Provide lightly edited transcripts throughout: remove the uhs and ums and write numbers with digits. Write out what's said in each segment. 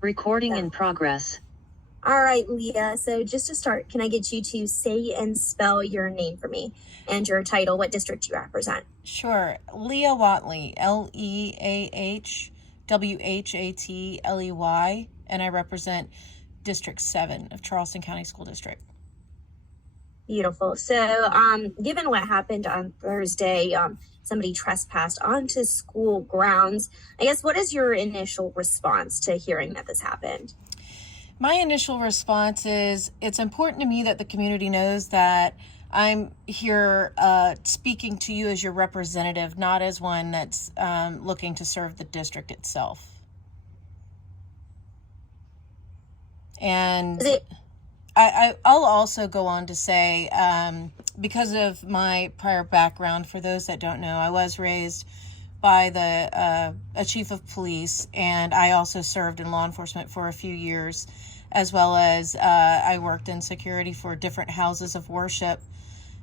Recording in progress. All right, Leah. So just to start, can I get you to say and spell your name for me and your title, what district you represent? Sure. Leah Whatley, Leahwhatley, and I represent District 7 of Charleston County School District. Beautiful. So, given what happened on Thursday, somebody trespassed onto school grounds. I guess, what is your initial response to hearing that this happened? My initial response is it's important to me that the community knows that I'm here speaking to you as your representative, not as one that's looking to serve the district itself. And I'll also go on to say, because of my prior background, for those that don't know, I was raised by a chief of police, and I also served in law enforcement for a few years, as well as I worked in security for different houses of worship,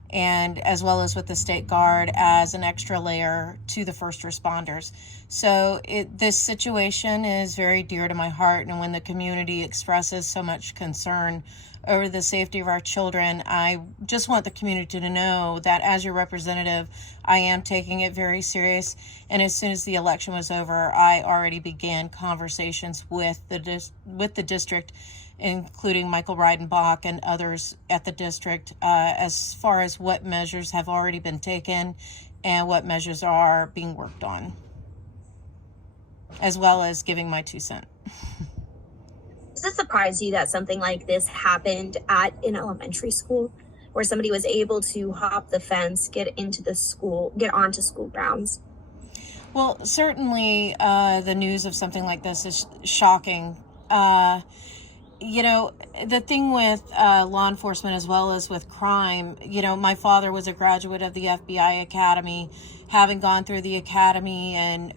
and as well as with the State Guard as an extra layer to the first responders. So this situation is very dear to my heart, and when the community expresses so much concern over the safety of our children, I just want the community to know that as your representative, I am taking it very serious. And as soon as the election was over, I already began conversations with the district, including Michael Reidenbach and others at the district, as far as what measures have already been taken and what measures are being worked on, as well as giving my 2 cents. Does it surprise you that something like this happened at an elementary school where somebody was able to hop the fence, get onto school grounds? Well, certainly the news of something like this is shocking. The thing with law enforcement as well as with crime, my father was a graduate of the FBI Academy. Having gone through the academy and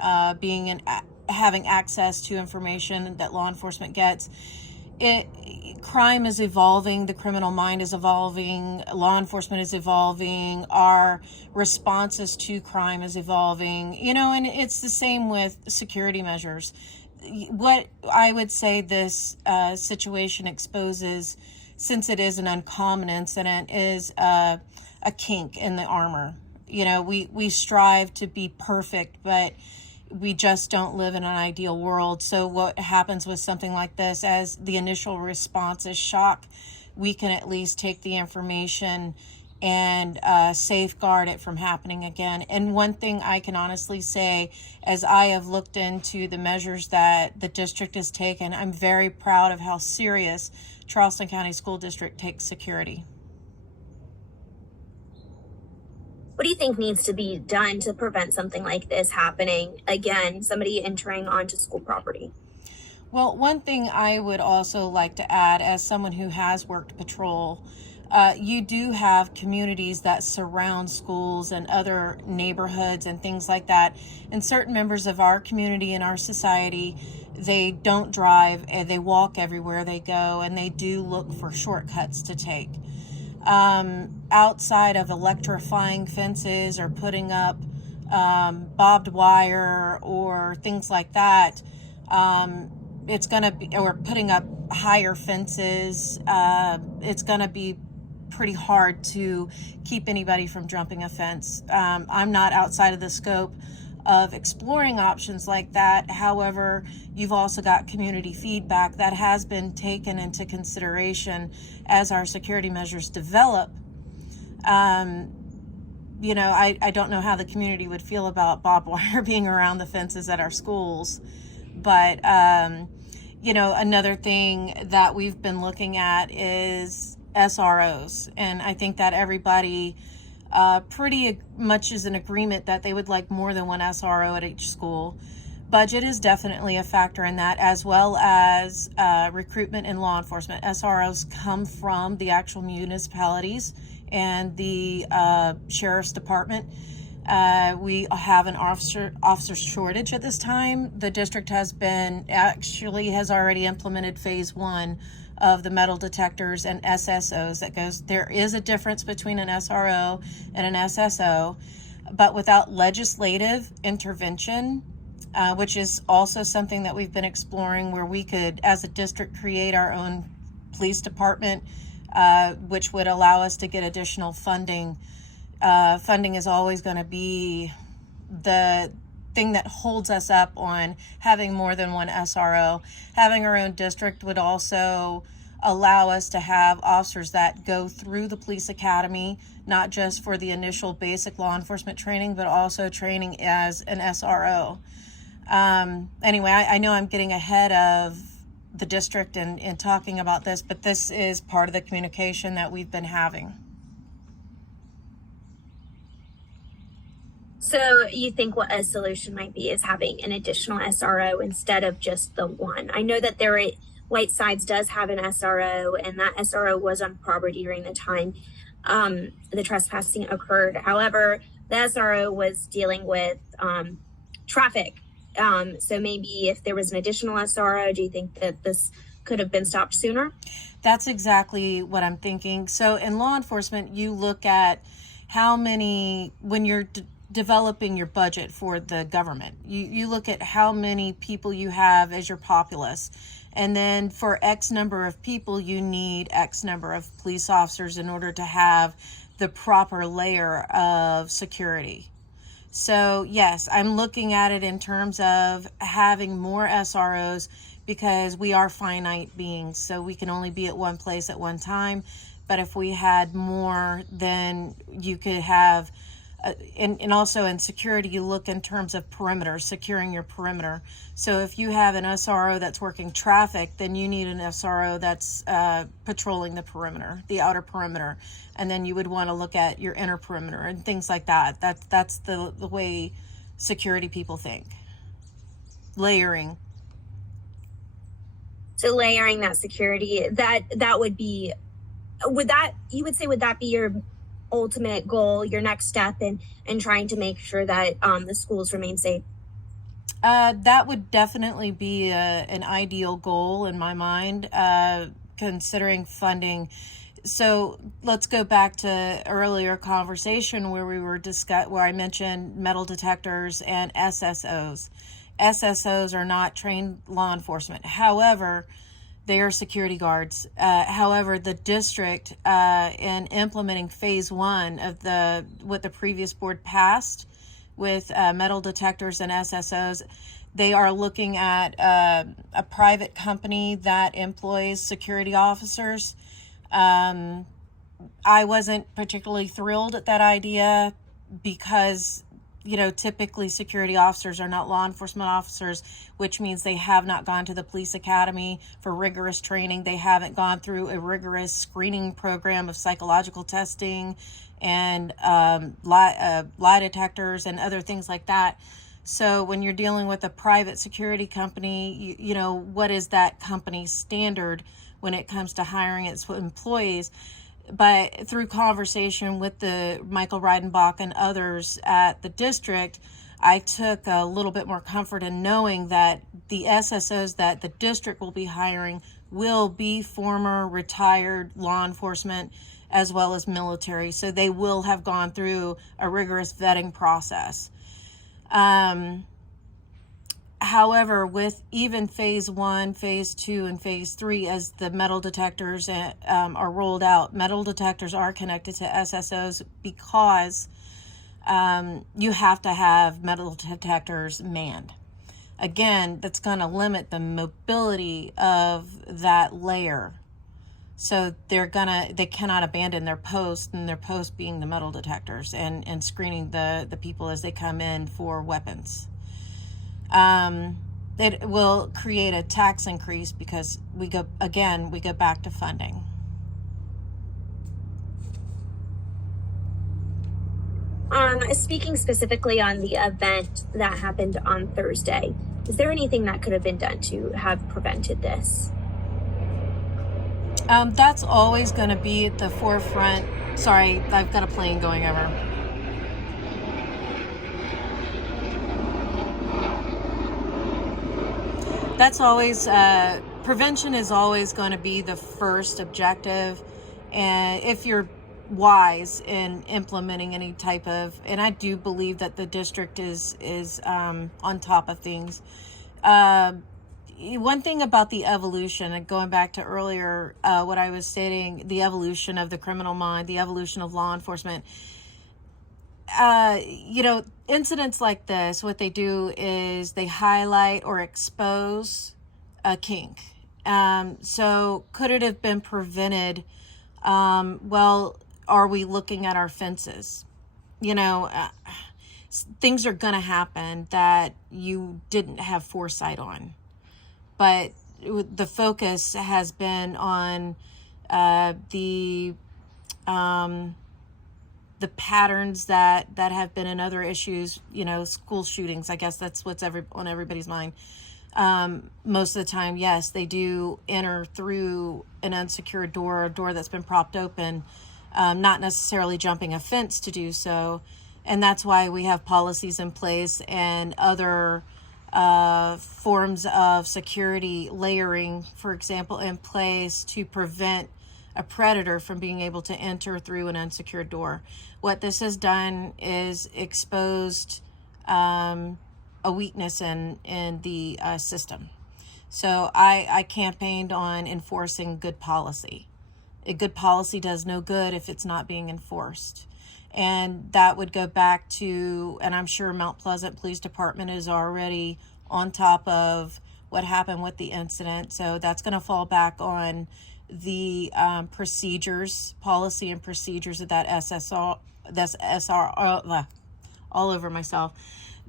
having access to information that law enforcement gets, crime is evolving, the criminal mind is evolving, law enforcement is evolving, our responses to crime is evolving, and it's the same with security measures. What I would say this situation exposes, since it is an uncommon incident, is a kink in the armor. We strive to be perfect, but we just don't live in an ideal world. So what happens with something like this, as the initial response is shock, we can at least take the information and safeguard it from happening again. And one thing I can honestly say, as I have looked into the measures that the district has taken, I'm very proud of how serious Charleston County School District takes security. What do you think needs to be done to prevent something like this happening again, somebody entering onto school property? Well, one thing I would also like to add, as someone who has worked patrol, you do have communities that surround schools and other neighborhoods and things like that. And certain members of our community and our society, they don't drive and they walk everywhere they go, and they do look for shortcuts to take. Outside of electrifying fences or putting up barbed wire or things like that, it's going to be, or putting up higher fences, it's going to be pretty hard to keep anybody from jumping a fence. I'm not outside of the scope of exploring options like that. However, you've also got community feedback that has been taken into consideration as our security measures develop. I don't know how the community would feel about barbed wire being around the fences at our schools, but another thing that we've been looking at is SROs, and I think that everybody pretty much is in agreement that they would like more than one SRO at each school. Budget is definitely a factor in that, as well as recruitment in law enforcement. SROs come from the actual municipalities and the sheriff's department. We have an officer shortage at this time. The district has already implemented phase 1 of the metal detectors and SSOs. There is a difference between an SRO and an SSO, but without legislative intervention, which is also something that we've been exploring, where we could, as a district, create our own police department, which would allow us to get additional funding. Funding is always going to be the thing that holds us up on having more than one SRO. Having our own district would also allow us to have officers that go through the police academy, not just for the initial basic law enforcement training, but also training as an SRO. Anyway, I know I'm getting ahead of the district and talking about this, but this is part of the communication that we've been having. So you think what a solution might be is having an additional SRO instead of just the one? I know that White Sides does have an SRO, and that SRO was on property during the time the trespassing occurred. However, the SRO was dealing with traffic. So maybe if there was an additional SRO, do you think that this could have been stopped sooner? That's exactly what I'm thinking. So in law enforcement, you look at how many, when you're developing your budget for the government, you look at how many people you have as your populace. And then for X number of people, you need X number of police officers in order to have the proper layer of security. So yes, I'm looking at it in terms of having more SROs, because we are finite beings, so we can only be at one place at one time. But if we had more, then you could have, and also in security, you look in terms of perimeter, securing your perimeter. So if you have an SRO that's working traffic, then you need an SRO that's patrolling the perimeter, the outer perimeter. And then you would want to look at your inner perimeter and things like that. That's the way security people think. Layering. So layering that security, that would be, would that be your ultimate goal, your next step in trying to make sure that the schools remain safe? That would definitely be an ideal goal in my mind, considering funding. So let's go back to earlier conversation where where I mentioned metal detectors and SSOs. SSOs are not trained law enforcement. However, they are security guards. However, the district, in implementing phase 1 of what the previous board passed with metal detectors and SSOs, they are looking at a private company that employs security officers. I wasn't particularly thrilled at that idea because, typically security officers are not law enforcement officers, which means they have not gone to the police academy for rigorous training. They haven't gone through a rigorous screening program of psychological testing and lie detectors and other things like that. So when you're dealing with a private security company, what is that company's standard when it comes to hiring its employees? But through conversation with the Michael Reidenbach and others at the district, I took a little bit more comfort in knowing that the SSOs that the district will be hiring will be former retired law enforcement as well as military. So they will have gone through a rigorous vetting process. However, with even phase 1, phase 2, and phase 3, as the metal detectors are rolled out, metal detectors are connected to SSOs because you have to have metal detectors manned. Again, that's going to limit the mobility of that layer. So they cannot abandon their post, and their post being the metal detectors and screening the people as they come in for weapons. It will create a tax increase because we go back to funding. Speaking specifically on the event that happened on Thursday, is there anything that could have been done to have prevented this? That's always going to be at the forefront. Sorry, I've got a plane going over. That's always, prevention is always going to be the first objective. And if you're wise in implementing any type of, and I do believe that the district is on top of things. One thing about the evolution, and going back to earlier, what I was stating, the evolution of the criminal mind, the evolution of law enforcement, incidents like this, what they do is they highlight or expose a kink. So could it have been prevented? Well, are we looking at our fences? Things are going to happen that you didn't have foresight on. But the focus has been on the patterns that have been in other issues, school shootings. I guess that's what's on everybody's mind. Most of the time, yes, they do enter through an unsecured door, a door that's been propped open, not necessarily jumping a fence to do so. And that's why we have policies in place and other forms of security layering, for example, in place to prevent a predator from being able to enter through an unsecured door. What this has done is exposed a weakness in the system. So I campaigned on enforcing good policy. A good policy does no good if it's not being enforced. And that would go back to, and I'm sure Mount Pleasant Police Department is already on top of what happened with the incident. So that's going to fall back on the procedures, policy and procedures of that SSR, all over myself.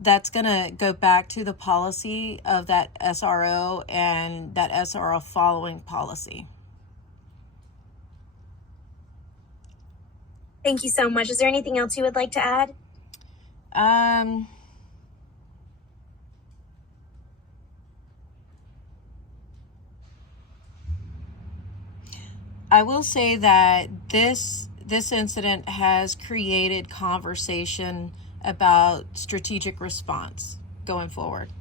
That's going to go back to the policy of that SRO and that SRO following policy. Thank you so much. Is there anything else you would like to add? I will say that this incident has created conversation about strategic response going forward.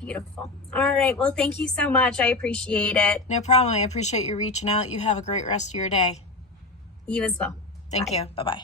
Beautiful. All right. Well, thank you so much. I appreciate it. No problem. I appreciate you reaching out. You have a great rest of your day. You as well. Thank Bye. you. Bye-bye.